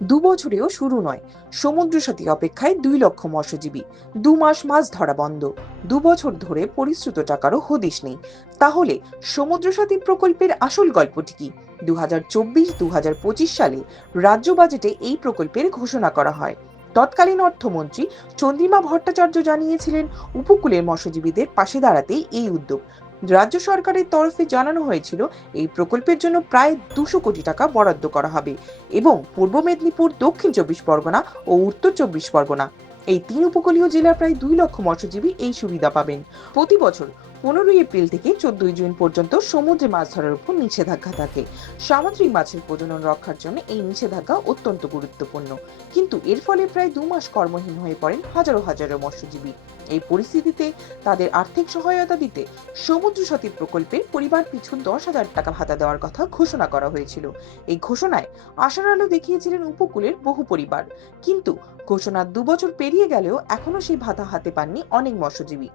দুবছরেও শুরু নয়, সমুদ্র সাথী অপেক্ষায় 2 লক্ষ মৎস্যজীবী। 2 মাস মাছ ধরা বন্ধ, 2 বছর ধরে পরিশ্রুত টাকারও হদিশ নেই। তাহলে সমুদ্র সাথী প্রকল্পের আসল গল্পটি কি? 2024-2025 সালে রাজ্য বাজেটে এই প্রকল্পের ঘোষণা করা হয়। তৎকালীন অর্থমন্ত্রী চন্দ্রিমা ভট্টাচার্য জানিয়েছিলেন, উপকূলের মৎস্যজীবীদের পাশে দাঁড়াতেই এই উদ্যোগ। রাজ্য সরকারের তরফে জানানো হয়েছিল, এই প্রকল্পের জন্য প্রায় 200 কোটি টাকা বরাদ্দ করা হবে এবং পূর্ব মেদিনীপুর, দক্ষিণ 24 পরগনা ও উত্তর 24 পরগনা, এই 3 উপকূলীয় জেলার প্রায় 2 লক্ষ মৎস্যজীবী এই সুবিধা পাবেন। প্রতি বছর 15 এপ্রিল থেকে 14 জুন পর্যন্ত সমুদ্রে মাছ ধরার উপর নিষেধাজ্ঞা থাকে। সামুদ্রিক মাছের প্রজনন রক্ষার জন্য এই নিষেধাজ্ঞা অত্যন্ত গুরুত্বপূর্ণ। কিন্তু এর ফলে প্রায় 2 মাস কর্মহীন হয়ে পড়েন হাজারো হাজারো মৎস্যজীবী। এই পরিস্থিতিতে তাদের আর্থিক সহায়তা দিতে সমুদ্র সাথী প্রকল্পের পরিবার পিছু 10,000 টাকা ভাতা দেওয়ার কথা ঘোষণা করা হয়েছিল। এই ঘোষণায় আশার আলো দেখিয়েছিলেন উপকূলের বহু পরিবার। কিন্তু ঘোষণার 2 বছর পেরিয়ে গেলেও এখনো সেই ভাতা হাতে পাননি অনেক মৎস্যজীবী।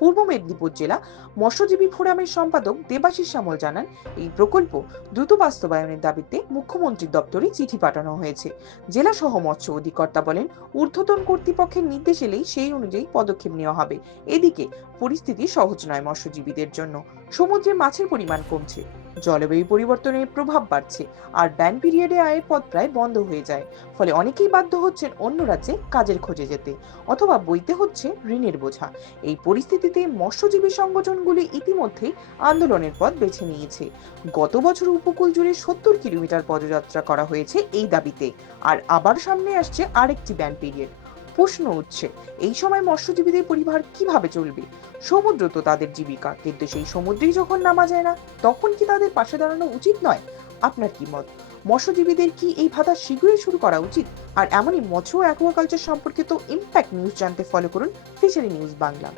পূর্ব মেদিনীপুর জেলা মৎস্যজীবী ফোরামের সম্পাদক দেবাশিস সামল জানান, এই প্রকল্প দ্রুত বাস্তবায়নের দাবিতে মুখ্যমন্ত্রীর দপ্তরে চিঠি পাঠানো হয়েছে। জেলা সহ মৎস্য অধিকর্তা বলেন, ঊর্ধ্বতন কর্তৃপক্ষের নির্দেশ এলেই সেই অনুযায়ী পদক্ষেপ নেওয়া হবে। এদিকে পরিস্থিতি সহজ নয় মৎস্যজীবীদের জন্য। সমুদ্রে মাছের পরিমাণ কমছে, জলবায়ু পরিবর্তনের প্রভাব বাড়ছে, আর ব্যান পিরিয়ডে আয়ের পথ প্রায় বন্ধ হয়ে যায়। ফলে অনেকেই বাধ্য হচ্ছেন অন্য রাজ্যে কাজের খোঁজে যেতে, অথবা বইতে হচ্ছে ঋণের বোঝা। এই পরিস্থিতিতে মৎস্যজীবী সংগঠনগুলি ইতিমধ্যেই আন্দোলনের পথ বেছে নিয়েছে। গত বছর উপকূল জুড়ে 70 কিলোমিটার পদযাত্রা করা হয়েছে এই দাবিতে। আর আবার সামনে আসছে আরেকটি ব্যান পিরিয়ড। প্রশ্ন উঠছে, এই সময় মৎস্যজীবীদের পরিবার কিভাবে চলবে? সমুদ্র তো তাদের জীবিকা, কিন্তু সেই সমুদ্রেই যখন নামা যায় না, তখন কি তাদের পাশে দাঁড়ানো উচিত নয়? আপনার কি মত? মৎস্যজীবীদের কি এই ভাতা শীঘ্রই শুরু করা উচিত? আর এমনই মৎস্য ও অ্যাকুয়াকালচার সম্পর্কিত ইম্প্যাক্ট নিউজ জানতে ফলো করুন ফিশারি নিউজ বাংলা।